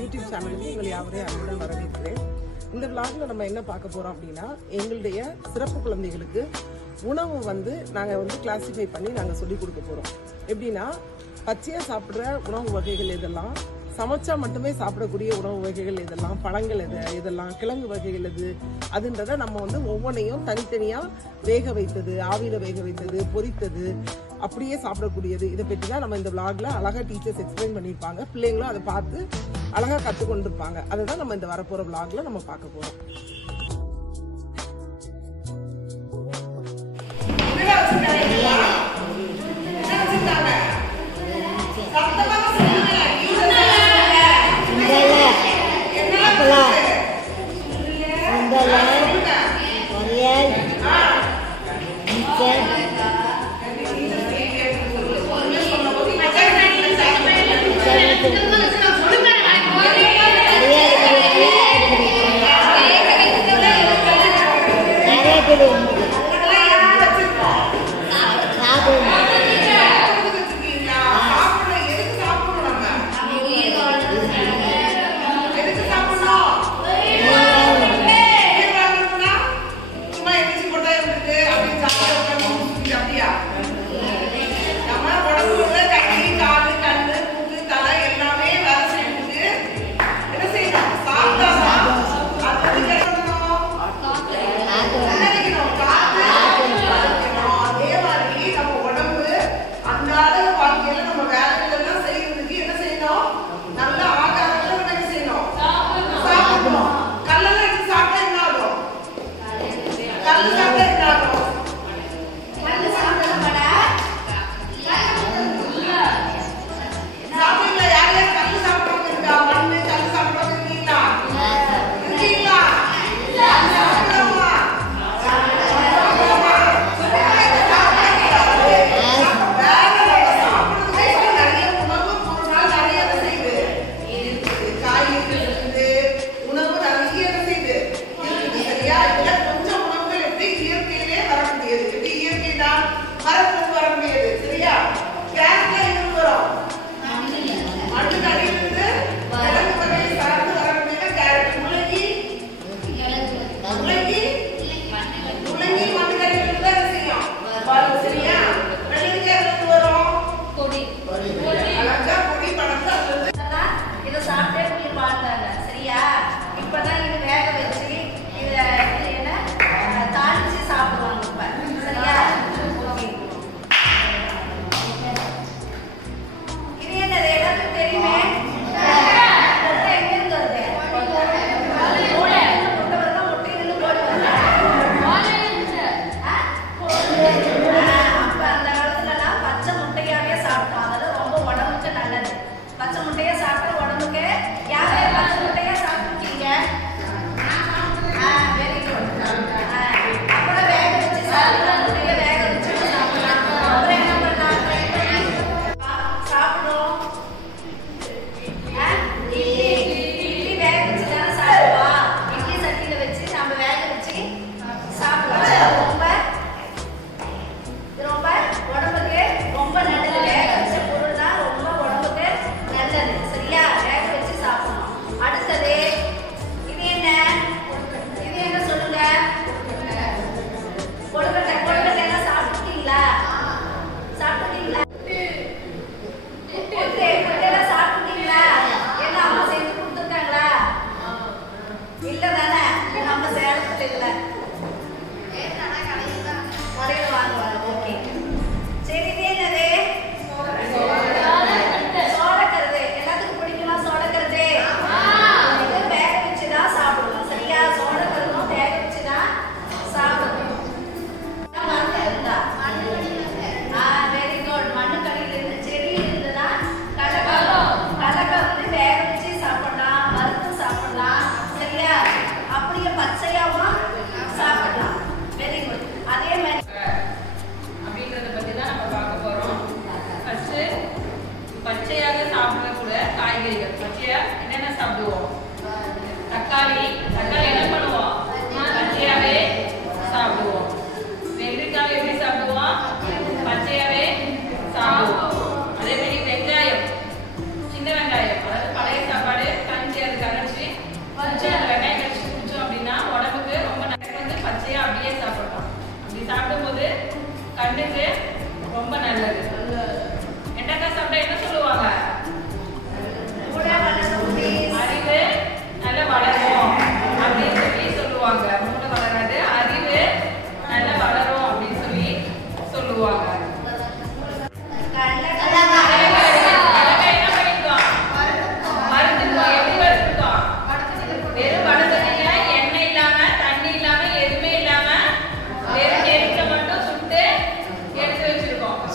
YouTube சேனலுக்கு உங்களை யாவரையும் அன்புடன் வரவேற்கிறேன். இந்த விளாக்ல நம்ம என்ன பார்க்க போறோம் அப்படின்னா, எங்களுடைய சிறப்பு குழந்தைகளுக்கு உணவு நாங்க கிளாசிஃபை பண்ணி நாங்க சொல்லி கொடுக்க போறோம். எப்படின்னா, பச்சையா சாப்பிடுற உணவு வகைகள் எதெல்லாம், சமைச்சா மட்டுமே சாப்பிடக்கூடிய உணவு வகைகள் எதெல்லாம், பழங்கள் எதெல்லாம், கிழங்கு வகைகள் எது, அதுன்றத நம்ம ஒவ்வொன்றையும் தனித்தனியா வேக வைத்தது, ஆவியில வேக வைத்தது, பொரித்தது, அப்படியே சாப்பிடக்கூடியது, இதை பற்றி தான் நம்ம இந்த விளாக்ல அழகா டீச்சர்ஸ் எக்ஸ்பிளைன் பண்ணியிருப்பாங்க. பிள்ளைங்களும் அதை பார்த்து அழகா கற்றுக்கொண்டிருப்பாங்க. அதை தான் நம்ம இந்த வரப்போற விளாக்ல நம்ம பார்க்க போறோம்.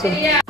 சொல்லு